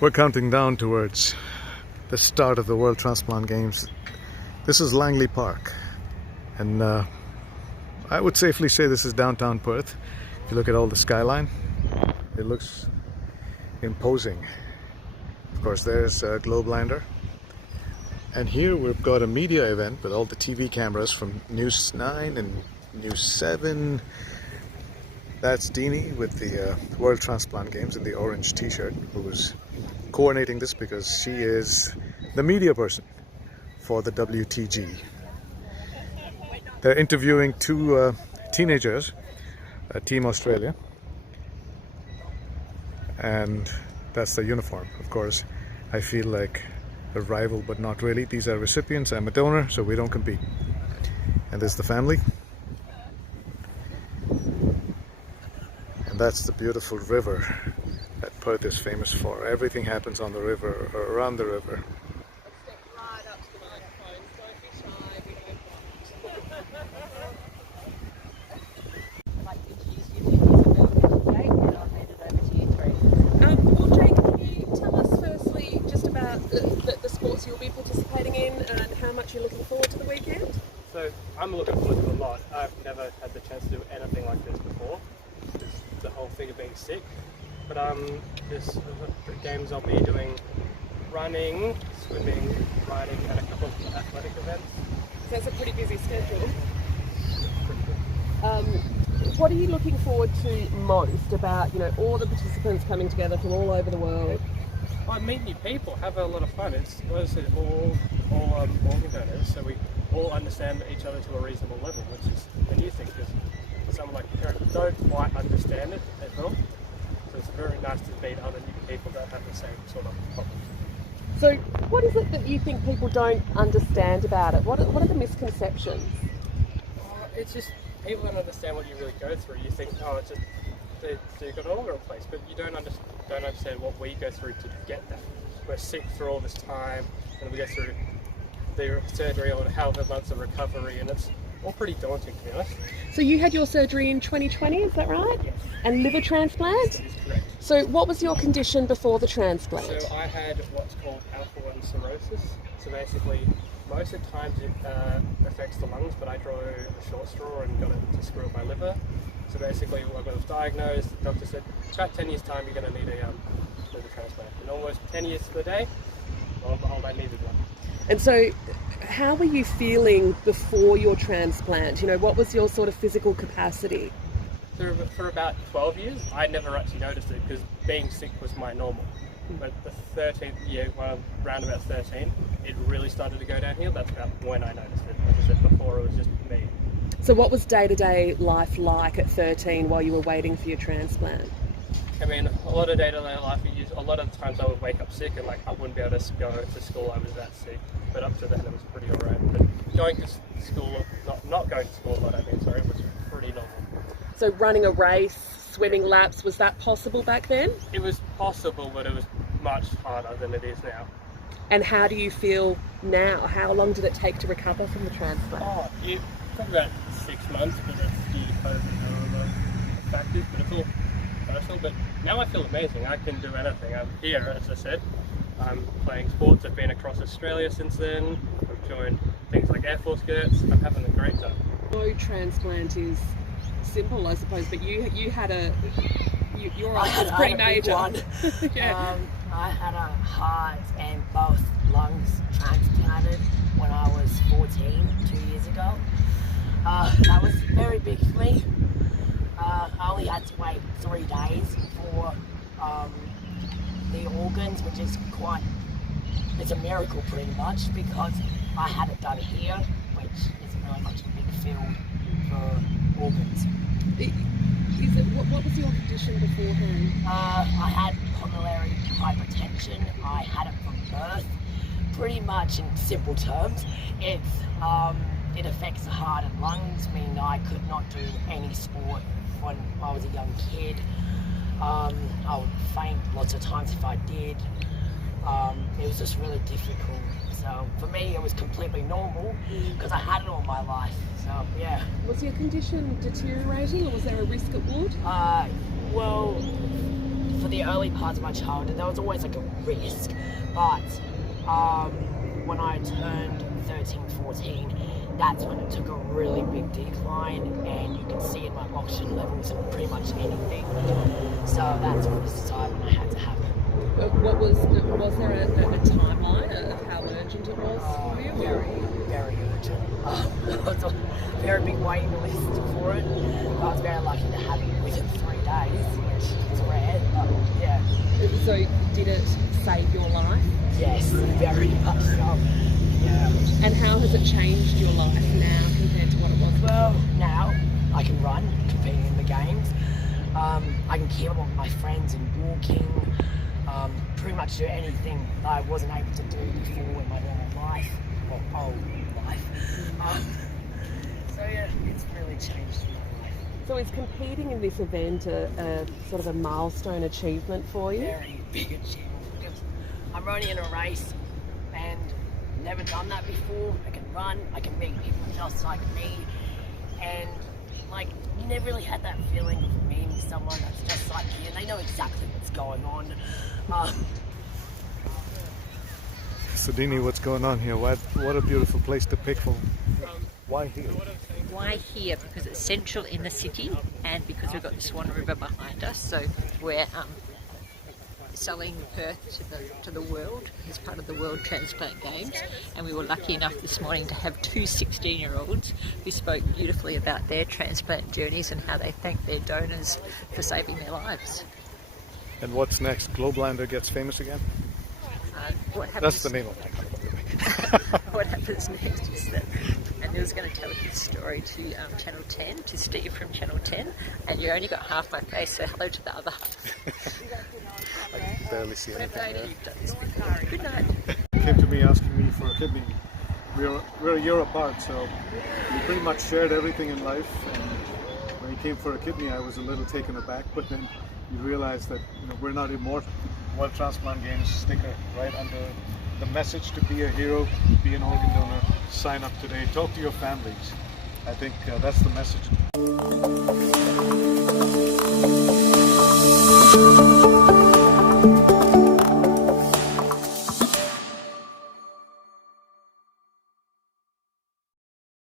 We're counting down towards the start of the World Transplant Games. This is Langley Park, and I would safely say this is downtown Perth. If you look at all the skyline, it looks imposing. Of course, there's Globelander. And here we've got a media event with all the TV cameras from News 9 and News 7. That's Deanie with the World Transplant Games in the orange t-shirt, who's coordinating this because she is the media person for the WTG. They're interviewing two teenagers, Team Australia, and that's the uniform. Of course, I feel like a rival, but not really. These are recipients. I'm a donor, so we don't compete. And there's the family. And that's the beautiful river that Perth is famous for. Everything happens on the river or around the river. The sports you'll be participating in and how much you're looking forward to the weekend? So I'm looking forward to a lot. I've never had the chance to do anything like this before. Just the whole thing of being sick. But the games I'll be doing running, swimming, riding, and a couple of athletic events. So it's a pretty busy schedule. What are you looking forward to most about, all the participants coming together from all over the world? I meet new people, have a lot of fun. It's mostly all organ donors, so we all understand each other to a reasonable level, which is the new thing, because someone like your parents don't quite understand it at all. So it's very nice to meet other new people that have the same sort of problems. So what is it that you think people don't understand about it? What are the misconceptions? It's just people don't understand what you really go through. You think, it's just they got all over the place, but you don't understand what we go through to get that. We're sick for all this time, and we go through the surgery or however months of recovery, and it's all pretty daunting, to be honest. So you had your surgery in 2020, is that right? Yes. And liver transplant? That is correct. So what was your condition before the transplant? So I had what's called alpha-1 cirrhosis. So basically, most of the times it affects the lungs, but I drew a short straw and got it to screw up my liver. So basically, when I was diagnosed, the doctor said, about 10 years' time, you're going to need a liver transplant. And almost 10 years to the day, lo and behold, I needed one. And so, how were you feeling before your transplant? What was your sort of physical capacity? So for about 12 years, I never actually noticed it because being sick was my normal. But the 13th year, around about 13, it really started to go downhill. That's about when I noticed it. Like I said before, it was just me. So what was day-to-day life like at 13 while you were waiting for your transplant? I mean, a lot of day-to-day life, a lot of the times I would wake up sick and I wouldn't be able to go to school. I was that sick. But up to then, it was pretty alright. But going to school, not going to school a lot, was pretty normal. So running a race, swimming laps, was that possible back then? It was possible, but it was much harder than it is now. And how do you feel now? How long did it take to recover from the transplant? It took about 6 months because it's due to COVID and all the factors, but it's all personal. But now I feel amazing. I can do anything. I'm here, as I said. I'm playing sports. I've been across Australia since then. I've joined things like Air Force cadets. I'm having a great time. No transplant is simple, I suppose, but you had your I had pretty a major. One. Yeah. I had a heart and both lungs transplanted when I was 14, 2 years ago. That was very big for me. I only had to wait 3 days for the organs, which is it's a miracle pretty much, because I had it done here, which isn't really much of a big field for organs. What was your condition beforehand? I had pulmonary hypertension. I had it from birth. Pretty much in simple terms, it affects the heart and lungs, meaning I could not do any sport when I was a young kid. I would faint lots of times if I did. It was just really difficult. So for me, it was completely normal because I had it all my life. So yeah. Was your condition deteriorating, or was there a risk it would? Well, for the early parts of my childhood, there was always like a risk, but when I turned 13, 14, that's when it took a really big decline, and you can see in my oxygen levels in pretty much anything. So that's when it decided when I had to have it. Was there a timeline of how urgent it was for you? Very, very urgent. It was a very big waiting list for it. I was very lucky to have it within 3 days, which is rare, but yeah. So did it save your life? Yes, very much so. Yeah. And how has it changed your life now compared to what it was before? Well, now I can run, competing in the games. I can keep up with my friends in walking. Pretty much do anything that I wasn't able to do before in my normal life, or old life. So yeah, it's really changed my life. So is competing in this event a sort of a milestone achievement for you? Very big achievement, because I'm running in a race and never done that before. I can run, I can meet people just like me, and like you never really had that feeling of meeting someone that's just like you and they know exactly what's going on. So Dini, what's going on here? What a beautiful place to pick from. Why here? Why here? Because it's central in the city, and because we've got the Swan River behind us. So we're selling Perth to the world as part of the World Transplant Games, and we were lucky enough this morning to have two 16-year-olds who spoke beautifully about their transplant journeys and how they thank their donors for saving their lives. And what's next? Globelander gets famous again? What happens, That's the name of it. what happens next is that Anil's going to tell his story to Channel 10, to Steve from Channel 10, and you only got half my face, so hello to the other half. I can barely see anything there. Good night. He came to me asking me for a kidney. We're a year apart, so we pretty much shared everything in life, and when he came for a kidney I was a little taken aback, but then you realize that we're not immortal. World Transplant Games sticker right under the message to be a hero, be an organ donor, sign up today, talk to your families. I think that's the message.